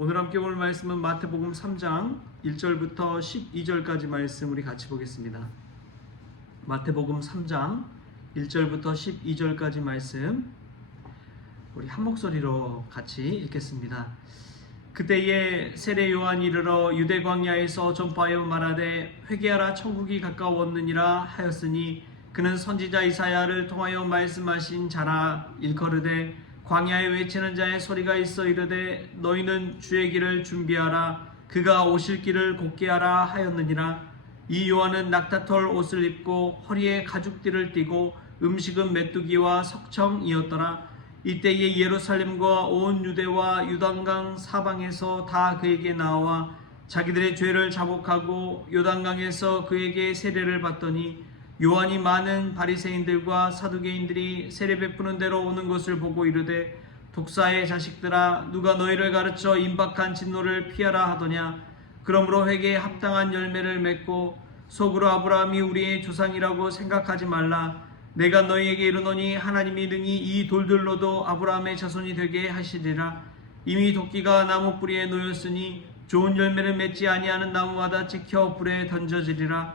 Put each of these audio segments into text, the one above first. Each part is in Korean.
오늘 함께 볼 말씀은 마태복음 3장 1절부터 12절까지 말씀 우리 같이 보겠습니다. 마태복음 3장 1절부터 12절까지 말씀 우리 한 목소리로 같이 읽겠습니다. 그때에 세례 요한이 이르러 유대 광야에서 전파하여 말하되 회개하라 천국이 가까웠느니라 하였으니 그는 선지자 이사야를 통하여 말씀하신 자라 일컬으되 광야에 외치는 자의 소리가 있어 이르되 너희는 주의 길을 준비하라. 그가 오실 길을 곧게 하라 하였느니라. 이 요한은 낙타털 옷을 입고 허리에 가죽띠를 띠고 음식은 메뚜기와 석청이었더라. 이때에 예루살렘과 온 유대와 유단강 사방에서 다 그에게 나와 자기들의 죄를 자복하고 요단강에서 그에게 세례를 받더니 요한이 많은 바리새인들과 사두개인들이 세례 베푸는 대로 오는 것을 보고 이르되 독사의 자식들아 누가 너희를 가르쳐 임박한 진노를 피하라 하더냐? 그러므로 회개에 합당한 열매를 맺고 속으로 아브라함이 우리의 조상이라고 생각하지 말라. 내가 너희에게 이르노니 하나님이 능히 이 돌들로도 아브라함의 자손이 되게 하시리라. 이미 도끼가 나무 뿌리에 놓였으니 좋은 열매를 맺지 아니하는 나무마다 찍혀 불에 던져지리라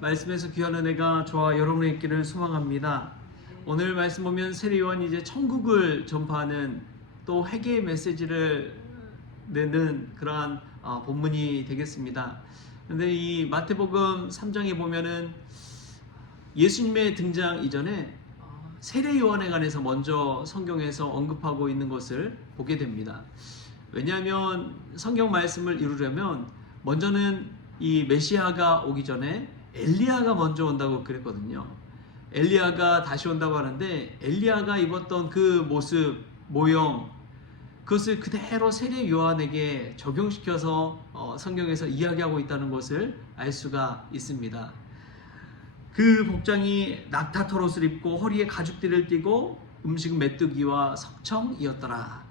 말씀에서 귀한 은혜가 저와 여러분의 있기를 소망합니다 오늘 말씀 보면 세례요한이 이제 천국을 전파하는 또 회개의 메시지를 내는 그러한 어, 본문이 되겠습니다 근데 이 마태복음 3장에 보면은 예수님의 등장 이전에 어, 세례 요한에 관해서 먼저 성경에서 언급하고 있는 것을 보게 됩니다. 왜냐하면 성경 말씀을 이루려면 먼저는 이 메시아가 오기 전에 엘리야가 먼저 온다고 그랬거든요. 엘리야가 다시 온다고 하는데 엘리야가 입었던 그 모습, 모형 그것을 그대로 세례 요한에게 적용시켜서 어, 성경에서 이야기하고 있다는 것을 알 수가 있습니다. 그 복장이 낙타 털 옷을 입고 허리에 가죽띠를 띠고 음식은 메뚜기와 석청이었더라.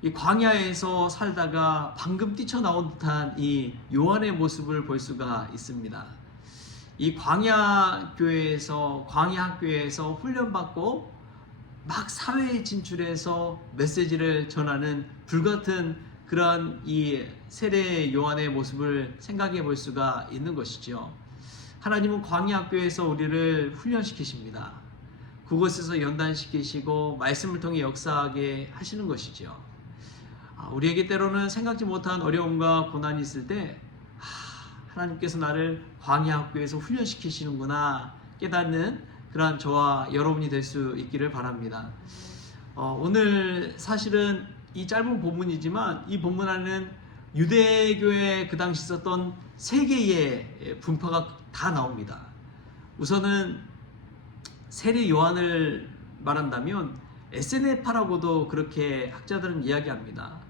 이 광야에서 살다가 방금 뛰쳐나온 듯한 이 요한의 모습을 볼 수가 있습니다. 이 광야 교회에서 광야 학교에서 훈련받고 막 사회에 진출해서 메시지를 전하는 불같은 그러한 이 세례 요한의 모습을 생각해 볼 수가 있는 것이죠. 하나님은 광야 학교에서 우리를 훈련시키십니다. 그곳에서 연단시키시고 말씀을 통해 역사하게 하시는 것이죠. 아, 우리에게 때로는 생각지 못한 어려움과 고난이 있을 때 아, 하나님께서 나를 광야 학교에서 훈련시키시는구나 깨닫는 그러한 저와 여러분이 될 수 있기를 바랍니다. 어, 오늘 사실은 이 짧은 본문이지만 이 본문 안에는 유대교에 그 당시 있었던 세 개의 분파가 다 나옵니다. 우선은 세례 요한을 말한다면 에세네파라고도 그렇게 학자들은 이야기합니다.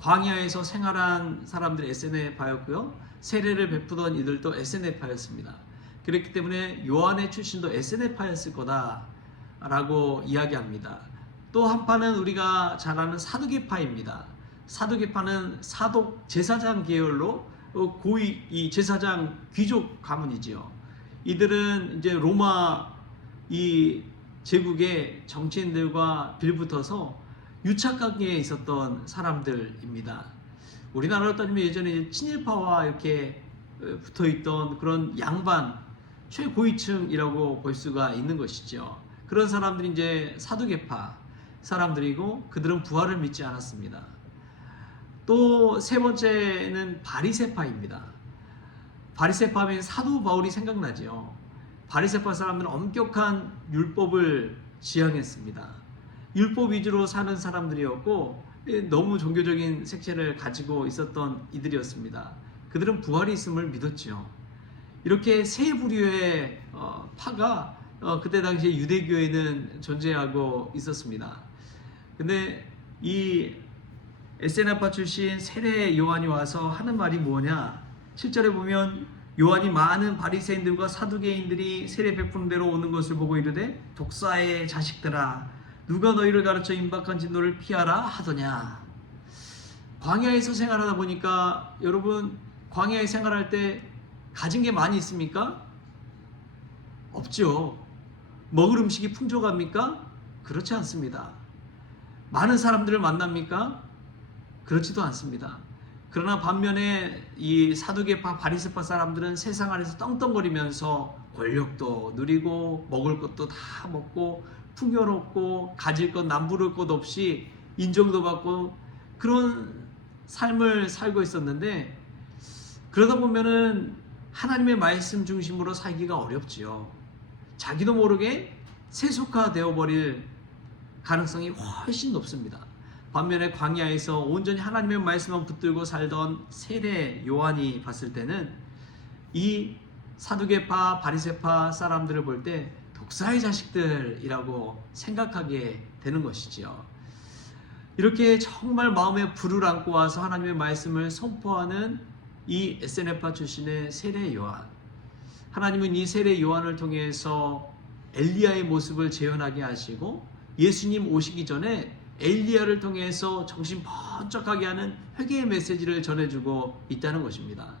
광야에서 생활한 사람들이 에세네파였고요. 세례를 베푸던 이들도 에세네파였습니다. 그렇기 때문에 요한의 출신도 에세네파였을 거다라고 이야기합니다. 또 한파는 우리가 잘 아는 사두개파입니다. 사두개파는 사독 제사장 계열로 고위 이 제사장 귀족 가문이지요. 이들은 이제 로마 이 제국의 정치인들과 빌붙어서 유착관계에 있었던 사람들입니다. 우리나라로 따지면 예전에 친일파와 이렇게 붙어 있던 그런 양반 최고위층이라고 볼 수가 있는 것이죠. 그런 사람들이 이제 사두개파 사람들이고 그들은 부활을 믿지 않았습니다. 또 세 번째는 바리세파입니다. 바리세파 하면 사도 바울이 생각나죠. 바리세파 사람들은 엄격한 율법을 지향했습니다. 율법 위주로 사는 사람들이었고 너무 종교적인 색채를 가지고 있었던 이들이었습니다. 그들은 부활이 있음을 믿었죠. 이렇게 세 부류의 어, 파가 어, 그때 당시에 유대교에는 존재하고 있었습니다. 근데 이 에세나파 출신 세례 요한이 와서 하는 말이 뭐냐? 7절에 보면 요한이 많은 바리새인들과 사두개인들이 세례 베푸는 대로 오는 것을 보고 이르되 독사의 자식들아 누가 너희를 가르쳐 임박한 진노를 피하라 하더냐 광야에서 생활하다 보니까 여러분 광야에 생활할 때 가진 게 많이 있습니까? 없죠. 먹을 음식이 풍족합니까? 그렇지 않습니다. 많은 사람들을 만납니까? 그렇지도 않습니다. 그러나 반면에 이 사두개파 바리새파 사람들은 세상 안에서 떵떵거리면서 권력도 누리고 먹을 것도 다 먹고 풍요롭고 가질 것 남부를 것 없이 인정도 받고 그런 삶을 살고 있었는데 그러다 보면은 하나님의 말씀 중심으로 살기가 어렵지요. 자기도 모르게 세속화되어 버릴 가능성이 훨씬 높습니다. 반면에 광야에서 온전히 하나님의 말씀만 붙들고 살던 세례 요한이 봤을 때는 이 사두개파 바리새파 사람들을 볼 때 독사의 자식들이라고 생각하게 되는 것이지요. 이렇게 정말 마음에 불을 안고 와서 하나님의 말씀을 선포하는 이 SNF파 출신의 세례 요한. 하나님은 이 세례 요한을 통해서 엘리야의 모습을 재현하게 하시고 예수님 오시기 전에 엘리야를 통해서 정신 번쩍하게 하는 회개의 메시지를 전해주고 있다는 것입니다.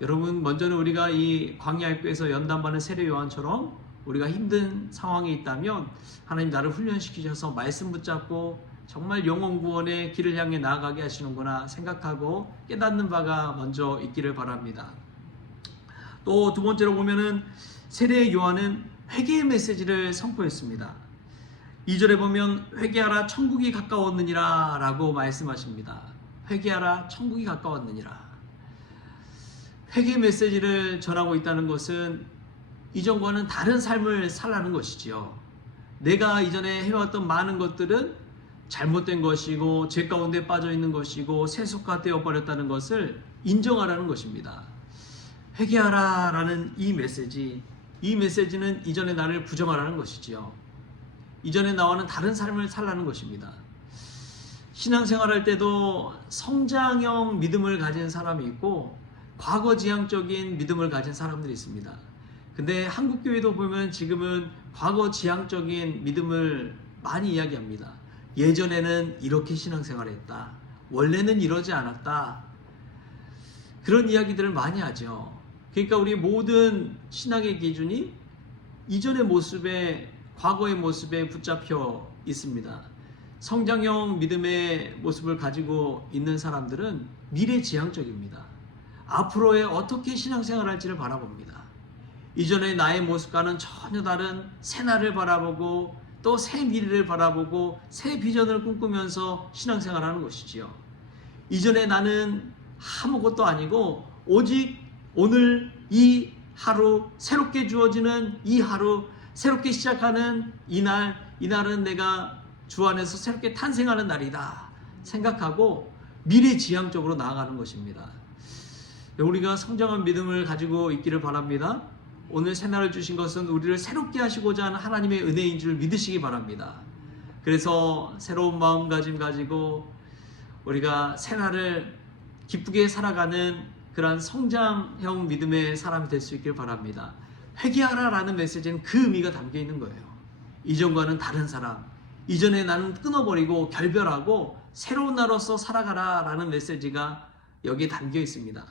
여러분 먼저는 우리가 이 광야학교에서 연단받는 세례 요한처럼 우리가 힘든 상황에 있다면 하나님 나를 훈련시키셔서 말씀 붙잡고 정말 영원 구원의 길을 향해 나아가게 하시는구나 생각하고 깨닫는 바가 먼저 있기를 바랍니다. 또 두 번째로 보면은 세례 요한은 회개의 메시지를 선포했습니다. 2절에 보면 회개하라 천국이 가까웠느니라 라고 말씀하십니다. 회개하라 천국이 가까웠느니라. 회개 메시지를 전하고 있다는 것은 이전과는 다른 삶을 살라는 것이지요. 내가 이전에 해왔던 많은 것들은 잘못된 것이고 죄 가운데 빠져 있는 것이고 세속화 되어 버렸다는 것을 인정하라는 것입니다. 회개하라라는 이 메시지, 이 메시지는 이전의 나를 부정하라는 것이지요. 이전에 나와는 다른 삶을 살라는 것입니다. 신앙생활할 때도 성장형 믿음을 가진 사람이 있고 과거 지향적인 믿음을 가진 사람들이 있습니다. 근데 한국 교회도 보면 지금은 과거 지향적인 믿음을 많이 이야기합니다. 예전에는 이렇게 신앙생활했다. 원래는 이러지 않았다. 그런 이야기들을 많이 하죠. 그러니까 우리 모든 신앙의 기준이 이전의 모습에 과거의 모습에 붙잡혀 있습니다. 성장형 믿음의 모습을 가지고 있는 사람들은 미래 지향적입니다. 앞으로의 어떻게 신앙생활 할지를 바라봅니다. 이전의 나의 모습과는 전혀 다른 새 날을 바라보고 또 새 미래를 바라보고 새 비전을 꿈꾸면서 신앙생활 하는 것이지요. 이전에 나는 아무것도 아니고 오직 오늘 이 하루 새롭게 주어지는 이 하루 새롭게 시작하는 이날 이날은 내가 주 안에서 새롭게 탄생하는 날이다 생각하고 미래지향적으로 나아가는 것입니다. 우리가 성장한 믿음을 가지고 있기를 바랍니다. 오늘 새날을 주신 것은 우리를 새롭게 하시고자 하는 하나님의 은혜인 줄 믿으시기 바랍니다. 그래서 새로운 마음가짐 가지고 우리가 새날을 기쁘게 살아가는 그러한 성장형 믿음의 사람이 될 수 있길 바랍니다. 회개하라라는 메시지는 그 의미가 담겨 있는 거예요. 이전과는 다른 사람. 이전에 나는 끊어버리고 결별하고 새로운 나로서 살아가라라는 메시지가 여기에 담겨 있습니다.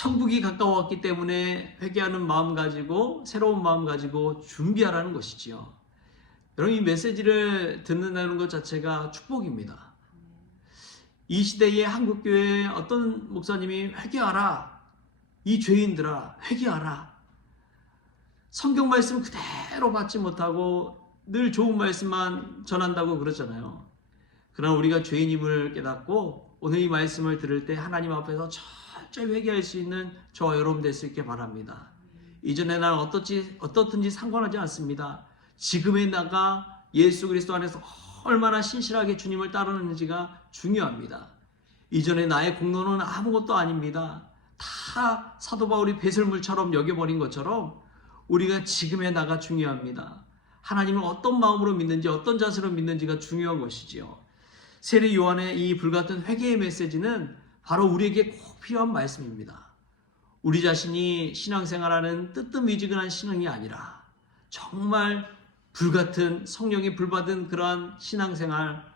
천국이 가까웠기 때문에 회개하는 마음 가지고 새로운 마음 가지고 준비하라는 것이지요. 여러분 이 메시지를 듣는다는 것 자체가 축복입니다. 이 시대의 한국 교회에 어떤 목사님이 회개하라 이 죄인들아 회개하라 성경 말씀 그대로 받지 못하고 늘 좋은 말씀만 전한다고 그러잖아요. 그러나 우리가 죄인임을 깨닫고 오늘 이 말씀을 들을 때 하나님 앞에서 철저히 회개할 수 있는 저와 여러분 될 수 있게 바랍니다. 이전에 난 어떻지, 어떻든지 상관하지 않습니다. 지금의 나가 예수 그리스도 안에서 얼마나 신실하게 주님을 따르는지가 중요합니다. 이전에 나의 공로는 아무것도 아닙니다. 다 사도 바울이 배설물처럼 여겨버린 것처럼 우리가 지금의 나가 중요합니다. 하나님을 어떤 마음으로 믿는지 어떤 자세로 믿는지가 중요한 것이지요. 세례 요한의 이 불같은 회개의 메시지는 바로 우리에게 꼭 필요한 말씀입니다. 우리 자신이 신앙생활하는 뜨뜻미지근한 신앙이 아니라 정말 불같은 성령이 불받은 그러한 신앙생활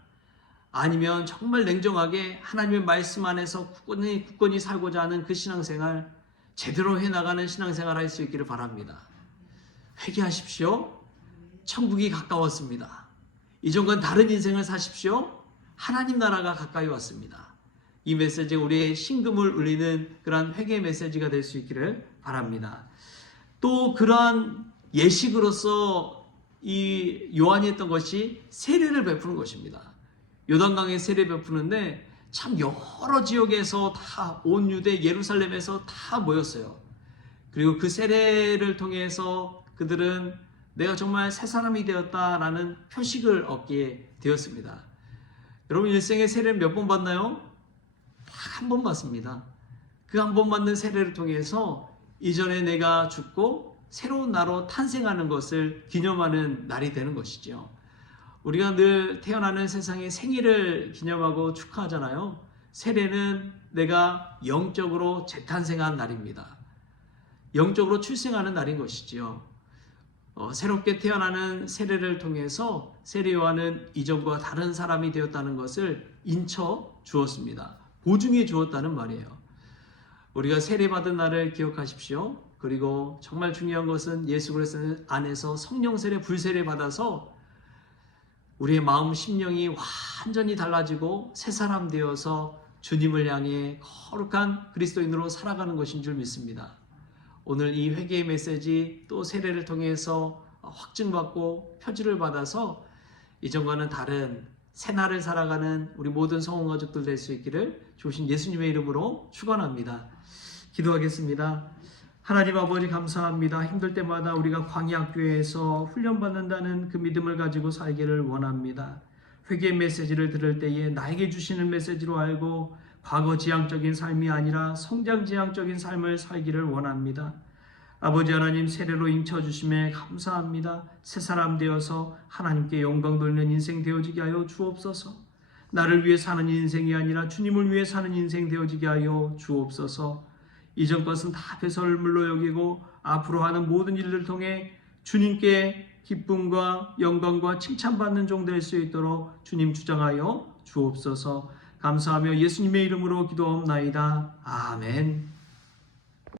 아니면 정말 냉정하게 하나님의 말씀 안에서 굳건히, 굳건히 살고자 하는 그 신앙생활 제대로 해나가는 신앙생활 할 수 있기를 바랍니다. 회개하십시오. 천국이 가까웠습니다. 이전과는 다른 인생을 사십시오. 하나님 나라가 가까이 왔습니다. 이 메시지 우리의 신금을 울리는 그러한 회개 메시지가 될 수 있기를 바랍니다. 또 그러한 예식으로서 이 요한이 했던 것이 세례를 베푸는 것입니다. 요단강에 세례 베푸는데 참 여러 지역에서 다 온 유대 예루살렘에서 다 모였어요. 그리고 그 세례를 통해서 그들은 내가 정말 새 사람이 되었다라는 표식을 얻게 되었습니다. 여러분 일생에 세례를 몇 번 받나요? 딱한번 받습니다. 그 한번 받는 세례를 통해서 이전에 내가 죽고 새로운 나로 탄생하는 것을 기념하는 날이 되는 것이죠. 우리가 늘 태어나는 세상의 생일을 기념하고 축하하잖아요. 세례는 내가 영적으로 재탄생한 날입니다. 영적으로 출생하는 날인 것이지요. 어, 새롭게 태어나는 세례를 통해서 세례 요한은 이전과 다른 사람이 되었다는 것을 인쳐 주었습니다. 보증해 주었다는 말이에요. 우리가 세례 받은 날을 기억하십시오. 그리고 정말 중요한 것은 예수 그리스도 안에서 성령 세례, 불세례 받아서 우리의 마음 심령이 완전히 달라지고 새 사람 되어서 주님을 향해 거룩한 그리스도인으로 살아가는 것인 줄 믿습니다. 오늘 이 회개의 메시지 또 세례를 통해서 확증받고 표지를 받아서 이전과는 다른 새날을 살아가는 우리 모든 성원 가족들 될 수 있기를 주신 예수님의 이름으로 축원합니다. 기도하겠습니다. 하나님 아버지 감사합니다. 힘들 때마다 우리가 광야교회에서 훈련받는다는 그 믿음을 가지고 살기를 원합니다. 회개 메시지를 들을 때에 나에게 주시는 메시지로 알고 과거 지향적인 삶이 아니라 성장 지향적인 삶을 살기를 원합니다. 아버지 하나님 세례로 인쳐 주심에 감사합니다. 새 사람 되어서 하나님께 영광 돌리는 인생 되어지게 하여 주옵소서. 나를 위해 사는 인생이 아니라 주님을 위해 사는 인생 되어지게 하여 주옵소서. 이전 것은 다 배설물로 여기고 앞으로 하는 모든 일을 통해 주님께 기쁨과 영광과 칭찬받는 종 될 수 있도록 주님 주장하여 주옵소서. 감사하며 예수님의 이름으로 기도옵나이다. 아멘.